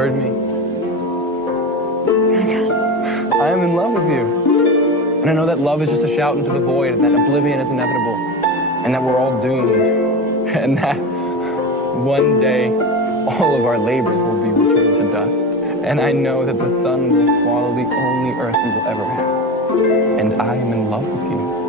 heard me. Yes. I am in love with you. And I know that love is just a shout into the void, and that oblivion is inevitable, and that we're all doomed, and that one day all of our labors will be returned to dust. And I know that the sun will swallow the only earth we will ever have. And I am in love with you.